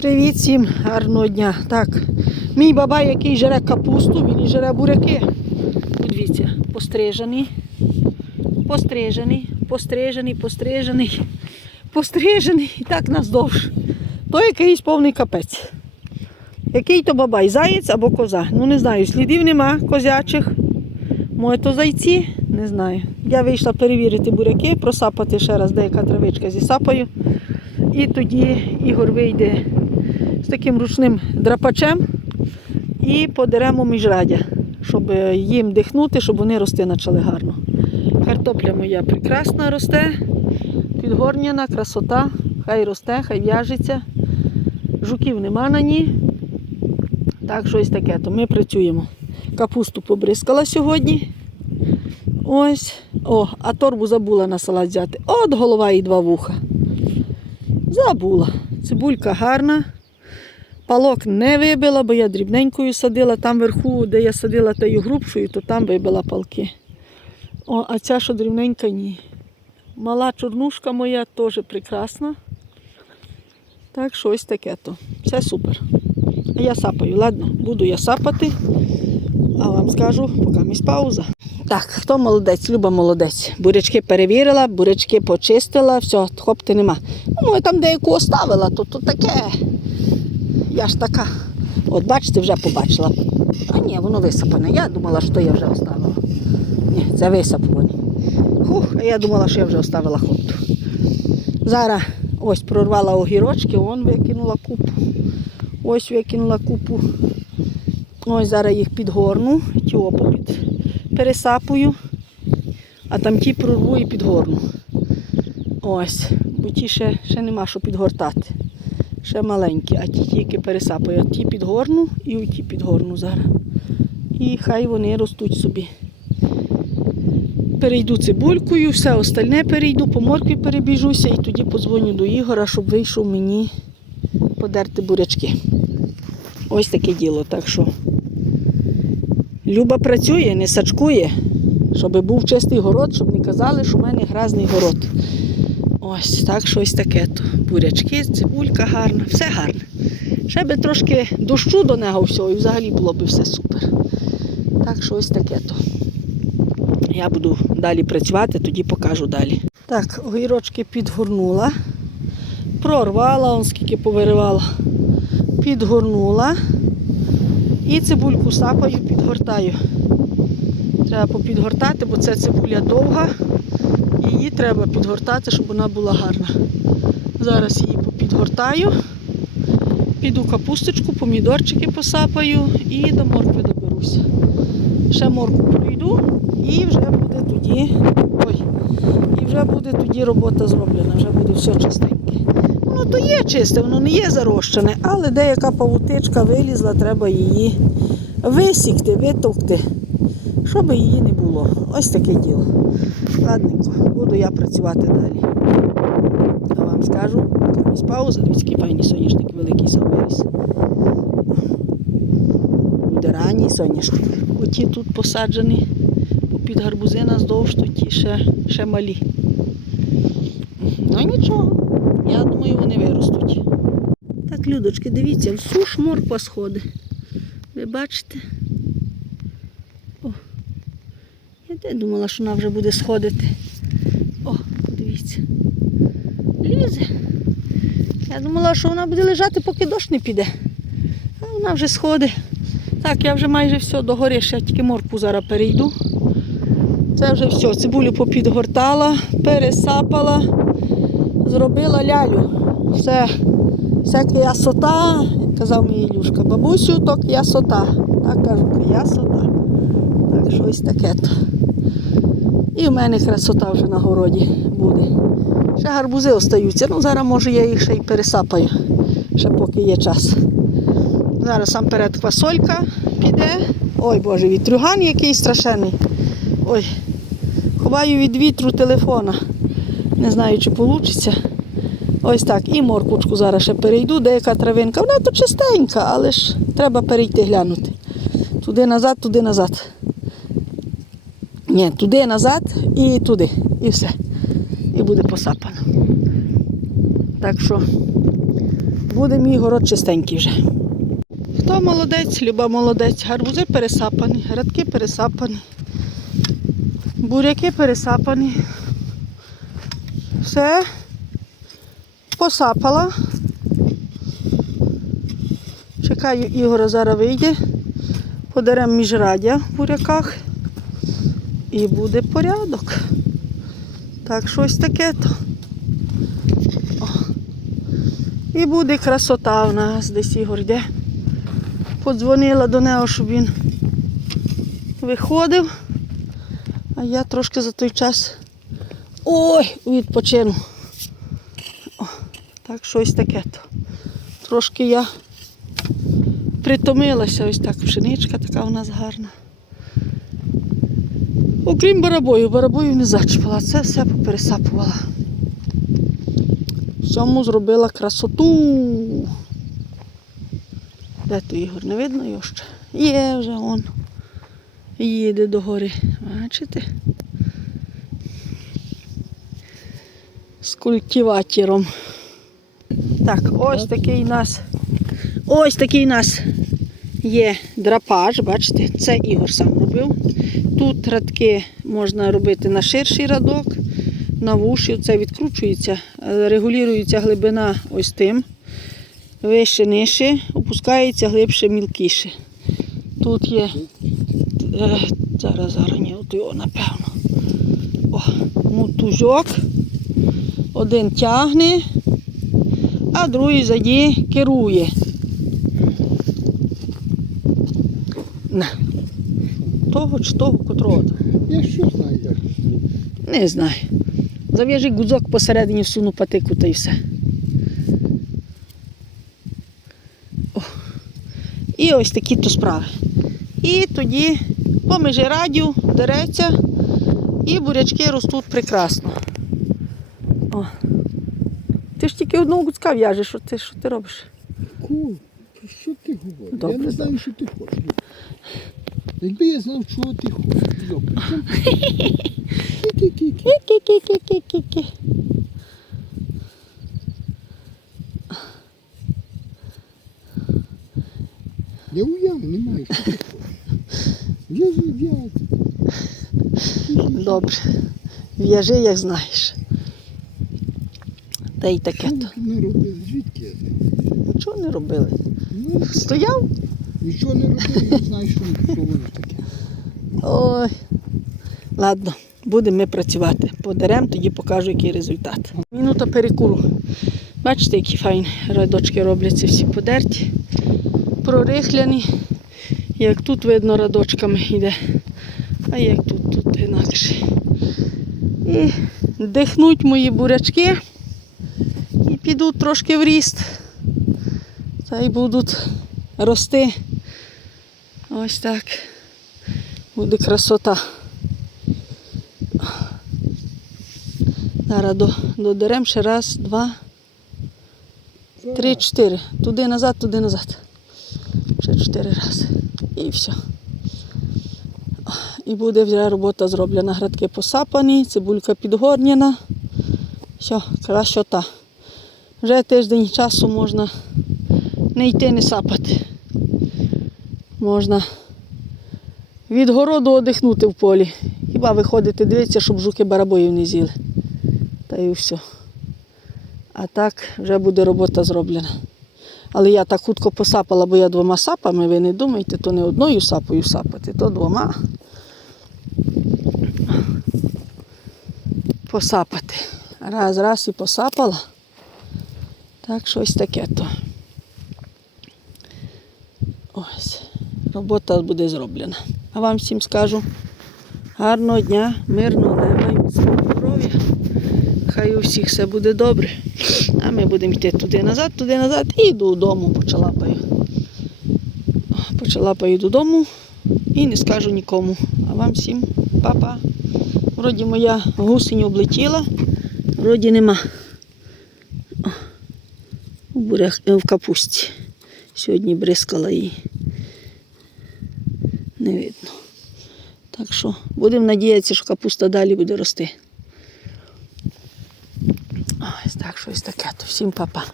Привіт всім, гарного дня. Так, мій бабай, який жере капусту, він і жере буряки. Подивіться, пострижений, пострижений, пострижений, пострижений, пострижений і так наздовж. То якийсь повний капець. Який то бабай, заєць або коза? Ну не знаю, слідів нема козячих. Може то зайці? Не знаю. Я вийшла перевірити буряки, просапати ще раз деяка травичка зі сапою. І тоді Ігор вийде з таким ручним драпачем і подеремо міжрадя, щоб їм дихнути, щоб вони рости почали гарно. Картопля моя прекрасна росте, підгорняна, красота, хай росте, хай в'яжеться. Жуків нема на ній. Так, щось таке, то ми працюємо. Капусту побризкала сьогодні. Ось. О, а торбу забула на салат взяти. От голова і два вуха. Забула. Цибулька гарна. Палок не вибила, бо я дрібненькою садила. Там вверху, де я садила тою грубшою, то там вибила палки. О, а ця, що дрібненька, ні. Мала чорнушка моя теж прекрасна. Так, щось таке то. Все супер. А я сапаю, ладно, буду я сапати, а вам скажу, поки місь пауза. Так, хто молодець? Люба молодець. Бурячки перевірила, бурячки почистила, все, хопти нема. Ну, я там деяку оставила, то, то таке. Я ж така. От бачите, вже побачила. А ні, воно висапане. Я думала, що я вже оставила. Ні, це висапувані. Хух, а я думала, що я вже оставила хопту. Зараз ось прорвала огірочки, вон викинула купу. Ось викинула купу. Ось зараз їх підгорну, ті попід пересапую, а там ті прорву і підгорну. Ось, бо ті ще, ще нема що підгортати. Ще маленькі, а ті тільки пересапаю. Ті підгорну і у ті підгорну зараз. І хай вони ростуть собі. Перейду цибулькою, все остальне перейду, по моркві перебіжуся і тоді подзвоню до Ігора, щоб вийшов мені подерти бурячки. Ось таке діло. Так що Люба працює, не сачкує, щоб був чистий город, щоб не казали, що в мене грязний город. Ось так щось таке. то. Бурячки, цибулька гарна, все гарне. Ще би трошки дощу до нього всього і взагалі було б все супер. Так щось таке то. Я буду далі працювати, тоді покажу далі. Так, огірочки підгорнула, прорвала, он скільки повиривала, підгорнула. І цибульку сапаю, підгортаю. Треба попідгортати, бо це цибуля довга. Її треба підгортати, щоб вона була гарна. Зараз її попідгортаю, піду капусточку, помідорчики посапаю і до моркви доберуся. Ще моркву пройду і вже буде тоді. Ой, і вже буде тоді робота зроблена, вже буде все чистеньке. Воно то є чисте, воно не є зарощене, але деяка павутичка вилізла, треба її висікти, витовкти, щоб її не було. Ось таке діло. Ладненько, буду я працювати далі. А вам скажу, ось пауза, який файний соняшник, великий сам виріс. Буде ранній соняшник. Оті тут посаджені, попід гарбузина здовж, то ті ще, ще малі. Ну нічого. Я думаю, вони виростуть. Так, людочки, дивіться, всю ж морква сходить. Ви бачите? О, я думала, що вона вже буде сходити. О, дивіться. Лізе. Я думала, що вона буде лежати, поки дощ не піде. А вона вже сходить. Так, я вже майже все догори, ще тільки морку зараз перейду. Це вже все. Цибулю попідгортала, пересапала зробила лялю. Все, все к'ясота, як казав мій Ілюшка, бабусю, то к'ясота. Так кажу, к'ясота. Так, щось таке. то. І в мене красота вже на городі буде. Ще гарбузи остаються. Ну, зараз може я їх ще й пересапаю, ще поки є час. Зараз сам перед квасолька піде. Ой Боже, вітрюган який страшенний. Ой, ховаю від вітру телефона. Не знаю, чи вийде. Ось так. І морквочку зараз ще перейду, деяка травинка. Вона тут чистенька, але ж треба перейти глянути. Туди назад, туди назад. Ні, туди назад і туди. І все. І буде посапано. Так що буде мій город чистенький вже. Хто молодець, люба молодець, гарбузи пересапані, градки пересапані, буряки пересапані. Все посапала. Чекаю, Ігора зараз вийде. Подеремо міжрадя в буряках. І буде порядок. Так, щось таке то. О. І буде красота в нас, десь Ігор йде. Подзвонила до нього, щоб він виходив. А я трошки за той час ой, відпочину. О, так, щось таке то. Трошки я притомилася, ось так пшеничка така у нас гарна. Окрім барабою, барабою не зачіпала, це все попересапувала. Всьому зробила красоту. Де то Ігор? Не видно його ще? Є вже он. Їде до гори. Бачите? З культиватором. Так, ось такий нас. Ось такий нас є драпаж, бачите, це Ігор сам робив. Тут радки можна робити на ширший радок, на вуші, це відкручується, е, регулюється глибина ось тим. Вище, нижче, опускається глибше, мілкіше. Тут є е, зараз, зараз, ні, от його, напевно. О, мотузок. Один тягне, а другий заді керує. На. Того чи того, котрого. Я що знаю, як це. Не знаю. Зав'яжи гудзок посередині всуну патику та й все. О. І ось такі то справи. І тоді поміж радіо дереться, і бурячки ростуть прекрасно. О. Ти ж тільки одного гудзка в'яжеш, що ти, що ти робиш? Ку, що ти говориш? Добре, я не знаю, добре. що ти хочеш. Якби я знав, чого ти хочеш. Я уяви не маю, що ти хочеш. Я ж. Добре. В'яжи, як знаєш. Та й таке то. не робили? Звідки я знаю? Нічого не робили. Ну, Стояв? нічого не робили, не знаю, що, що воно таке. Ой. Ладно, будемо ми працювати. Подеремо, тоді покажу, який результат. Мінута перекуру. Бачите, які файні радочки робляться всі подерті, прорихляні. Як тут видно, радочками йде. А як тут, тут інакше. І дихнуть мої бурячки і підуть трошки в ріст. Та й будуть рости. Ось так. Буде красота. Зараз до, додеремо ще раз, два, три, чотири. Туди назад, туди назад. Ще чотири рази. І все. І буде вже робота зроблена. Градки посапані, цибулька підгорнена. Все, красота. Вже тиждень часу можна не йти, не сапати. Можна від городу одихнути в полі. Хіба виходити, дивитися, щоб жуки барабоїв не з'їли. Та і все. А так вже буде робота зроблена. Але я так хутко посапала, бо я двома сапами, ви не думайте, то не одною сапою сапати, то двома. Посапати. Раз, раз і посапала. Так, щось таке то. Ось. Робота буде зроблена. А вам всім скажу гарного дня, мирного неба і здоров'я. Хай у всіх все буде добре. А ми будемо йти туди назад, туди назад і додому почалапаю. Почалапаю додому і не скажу нікому. А вам всім па-па. Вроді моя гусень облетіла, вроді нема. О, У бурях, е, в капусті. Сьогодні бризкала її. Не видно. Так що будемо надіятися, що капуста далі буде рости. Ось так, щось таке. То всім па-па.